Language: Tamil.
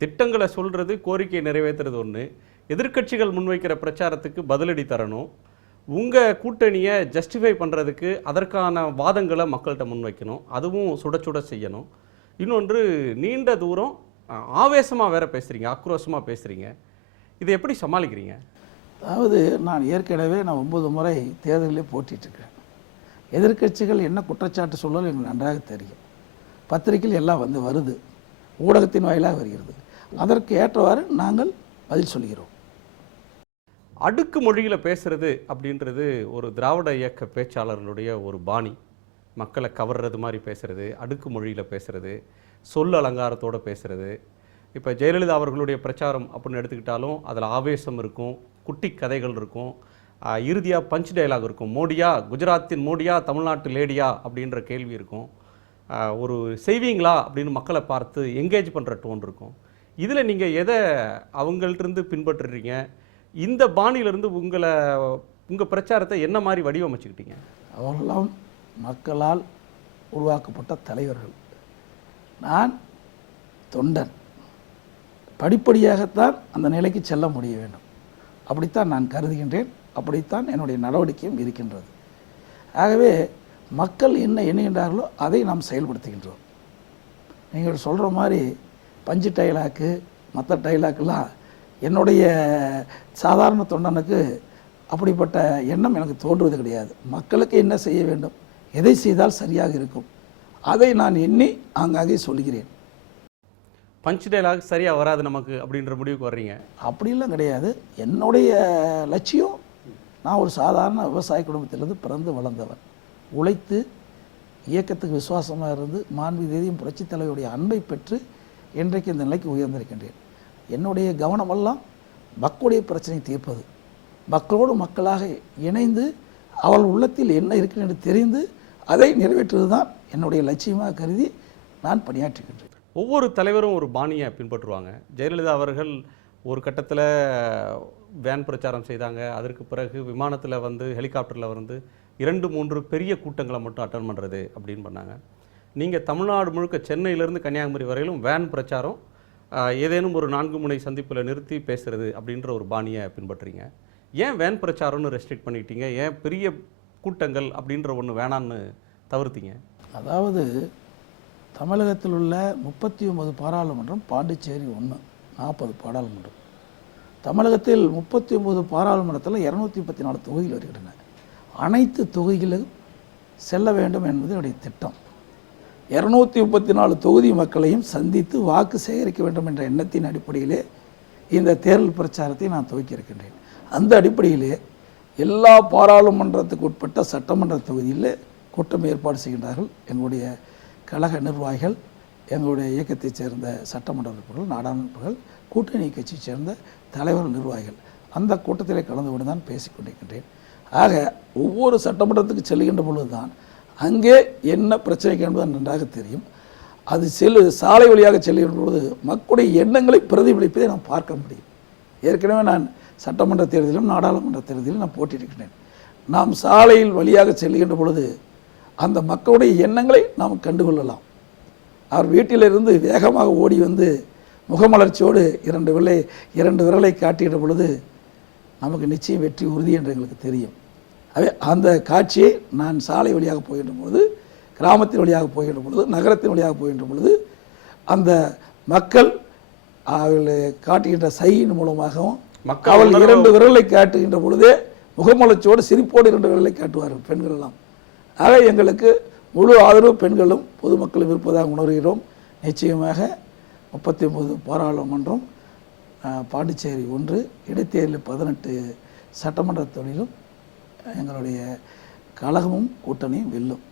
திட்டங்களை சொல்கிறது, கோரிக்கையை நிறைவேற்றுறது ஒன்று. எதிர்க்கட்சிகள் முன்வைக்கிற பிரச்சாரத்துக்கு பதிலடி தரணும். உங்கள் கூட்டணியை ஜஸ்டிஃபை பண்ணுறதுக்கு அதற்கான வாதங்களை மக்கள்கிட்ட முன்வைக்கணும். அதுவும் சுட சுட செய்யணும். இன்னொன்று, நீண்ட தூரம் ஆவேசமாக வேற பேசுகிறீங்க, ஆக்ரோஷமாக பேசுகிறீங்க. இதை எப்படி சமாளிக்கிறீங்க? அதாவது நான் 9 முறை தேர்தலிலே போட்டிட்டுருக்கேன். எதிர்க்கட்சிகள் என்ன குற்றச்சாட்டு சொல்லலும் எனக்கு நன்றாக தெரியும். பத்திரிகையில் எல்லாம் வருது, ஊடகத்தின் வாயிலாக வருகிறது. அதற்கு ஏற்றவாறு நாங்கள் பதில் சொல்கிறோம். அடுக்கு மொழியில் பேசுறது அப்படின்றது ஒரு திராவிட இயக்க பேச்சாளர்களுடைய ஒரு பாணி. மக்களை கவர்றது மாதிரி பேசுறது, அடுக்கு மொழியில் பேசுறது, சொல் அலங்காரத்தோடு பேசுறது. இப்போ ஜெயலலிதா அவர்களுடைய பிரச்சாரம் அப்படின்னு எடுத்துக்கிட்டாலும் அதில் ஆவேசம் இருக்கும், குட்டி கதைகள் இருக்கும், இறுதியாக பஞ்ச் டயலாக் இருக்கும். மோடியா, குஜராத்தின் மோடியா, தமிழ்நாட்டு லேடியா அப்படின்ற கேள்வி இருக்கும். ஒரு செய்வீங்களா அப்படின்னு மக்களை பார்த்து எங்கேஜ் பண்ணுற டோன் இருக்கும். இதில் நீங்கள் எதை அவங்கள்ட்டிருந்து பின்பற்றுறீங்க? இந்த பாணியிலிருந்து உங்கள் பிரச்சாரத்தை என்ன மாதிரி வடிவமைச்சுக்கிட்டீங்க? அவர்களெல்லாம் மக்களால் உருவாக்கப்பட்ட தலைவர்கள். நான் தொண்டன். படிப்படியாகத்தான் அந்த நிலைக்கு செல்ல முடிய வேண்டும். அப்படித்தான் நான் கருதுகின்றேன். அப்படித்தான் என்னுடைய நடவடிக்கையும் இருக்கின்றது. ஆகவே மக்கள் என்ன எண்ணுகின்றார்களோ அதை நாம் செயல்படுத்துகின்றோம். நீங்கள் சொல்கிற மாதிரி பஞ்சு டைலாக்கு, மற்ற டைலாக்கெல்லாம் என்னுடைய சாதாரண தொண்டனுக்கு அப்படிப்பட்ட எண்ணம் எனக்கு தோன்றுவது கிடையாது. மக்களுக்கு என்ன செய்ய வேண்டும், எதை செய்தால் சரியாக இருக்கும், அதை நான் எண்ணி ஆங்காங்கே சொல்கிறேன். பஞ்ச் டைலாக் சரியாக வராது நமக்கு அப்படின்ற முடிவுக்கு வர்றீங்க? அப்படிலாம் கிடையாது. என்னுடைய லட்சியம், நான் ஒரு சாதாரண விவசாய குடும்பத்திலிருந்து பிறந்து வளர்ந்தவன். உழைத்து இயக்கத்துக்கு விசுவாசமாக இருந்து மாண்புமிகு தேசிய புரட்சித் தலைவருடைய அன்பை பெற்று இன்றைக்கு இந்த நிலைக்கு உயர்ந்திருக்கின்றேன். என்னுடைய கவனமெல்லாம் மக்களுடைய பிரச்சனை தீர்ப்பது, மக்களோடு மக்களாக இணைந்து அவள் உள்ளத்தில் என்ன இருக்கிறது என்று தெரிந்து அதை நிறைவேற்றுவது தான் என்னுடைய லட்சியமாக கருதி நான் பணியாற்றுகின்றேன். ஒவ்வொரு தலைவரும் ஒரு பாணியை பின்பற்றுவாங்க. ஜெயலலிதா அவர்கள் ஒரு கட்டத்தில் வேன் பிரச்சாரம் செய்தாங்க. அதற்கு பிறகு விமானத்தில் ஹெலிகாப்டரில் 2-3 பெரிய கூட்டங்களை மட்டும் அட்டன் பண்ணுறது அப்படின்னு பண்ணாங்க. நீங்கள் தமிழ்நாடு முழுக்க சென்னையிலேருந்து கன்னியாகுமரி வரையிலும் வேன் பிரச்சாரம், ஏதேனும் ஒரு 4 முனை சந்திப்பில் நிறுத்தி பேசுகிறது அப்படின்ற ஒரு பாணியை பின்பற்றுறீங்க. ஏன் வேன் பிரச்சாரம்னு ரெஸ்ட்ரிக்ட் பண்ணிக்கிட்டீங்க? ஏன் பெரிய கூட்டங்கள் அப்படின்ற ஒன்று வேணான்னு தவிர்த்தீங்க? அதாவது தமிழகத்தில் உள்ள 39 பாராளுமன்றம், பாண்டிச்சேரி 1, 40 பாராளுமன்றம். தமிழகத்தில் 39 பாராளுமன்றத்தில் 234 தொகுதிகள் வருகின்றன. அனைத்து தொகுதிகளும் செல்ல வேண்டும் என்பது என்னுடைய திட்டம். 234 தொகுதி மக்களையும் சந்தித்து வாக்கு சேகரிக்க வேண்டும் என்ற எண்ணத்தின் அடிப்படையிலே இந்த தேர்தல் பிரச்சாரத்தை நான் துவக்கியிருக்கின்றேன். அந்த அடிப்படையிலே எல்லா பாராளுமன்றத்துக்கு உட்பட்ட சட்டமன்ற தொகுதியில் கூட்டம் ஏற்பாடு செய்கின்றார்கள். எங்களுடைய கழக நிர்வாகிகள், எங்களுடைய இயக்கத்தைச் சேர்ந்த சட்டமன்ற உறுப்பினர்கள், நாடாளுமன்றங்கள், கூட்டணி கட்சியைச் சேர்ந்த தலைவர் நிர்வாகிகள் அந்த கூட்டத்தில் கலந்து கொண்டு தான் பேசிக்கொண்டிருக்கின்றேன். ஆக ஒவ்வொரு சட்டமன்றத்துக்கு செல்கின்ற பொழுது தான் அங்கே என்ன பிரச்சனை என்பது நன்றாக தெரியும். அது சாலை வழியாக செல்கின்ற பொழுது மக்களுடைய எண்ணங்களை பிரதிபலிப்பதை நாம் பார்க்க முடியும். ஏற்கனவே நான் சட்டமன்ற தேர்தலிலும் நாடாளுமன்ற தேர்தலிலும் நான் போட்டியிருக்கிறேன். நாம் சாலையில் வழியாக செல்கின்ற பொழுது அந்த மக்களுடைய எண்ணங்களை நாம் கண்டுகொள்ளலாம். அவர் வீட்டிலிருந்து வேகமாக ஓடி முகமலர்ச்சியோடு 2 விரலை காட்டுகின்ற பொழுது நமக்கு நிச்சயம் வெற்றி உறுதி என்று எங்களுக்கு தெரியும். அந்த காட்சியை நான் சாலை வழியாக போகின்ற பொழுது, கிராமத்தின் வழியாக போகின்ற பொழுது, நகரத்தின் வழியாக போகின்ற பொழுது அந்த மக்கள் அவர்களை காட்டுகின்ற சையின் மூலமாகவும் அவள் 2 விரலை காட்டுகின்ற பொழுதே முகமலர்ச்சியோடு சிரிப்போடு 2 விரலை காட்டுவார்கள் பெண்கள் எல்லாம். ஆக எங்களுக்கு முழு ஆதரவு பெண்களும் பொதுமக்களும் இருப்பதாக உணர்கிறோம். நிச்சயமாக 39 பாராளுமன்றம், பாண்டிச்சேரி 1, இடைத்தேர்தலில் 18 சட்டமன்ற தொகுதியிலும் எங்களுடைய கழகமும் கூட்டணியும் வெல்லும்.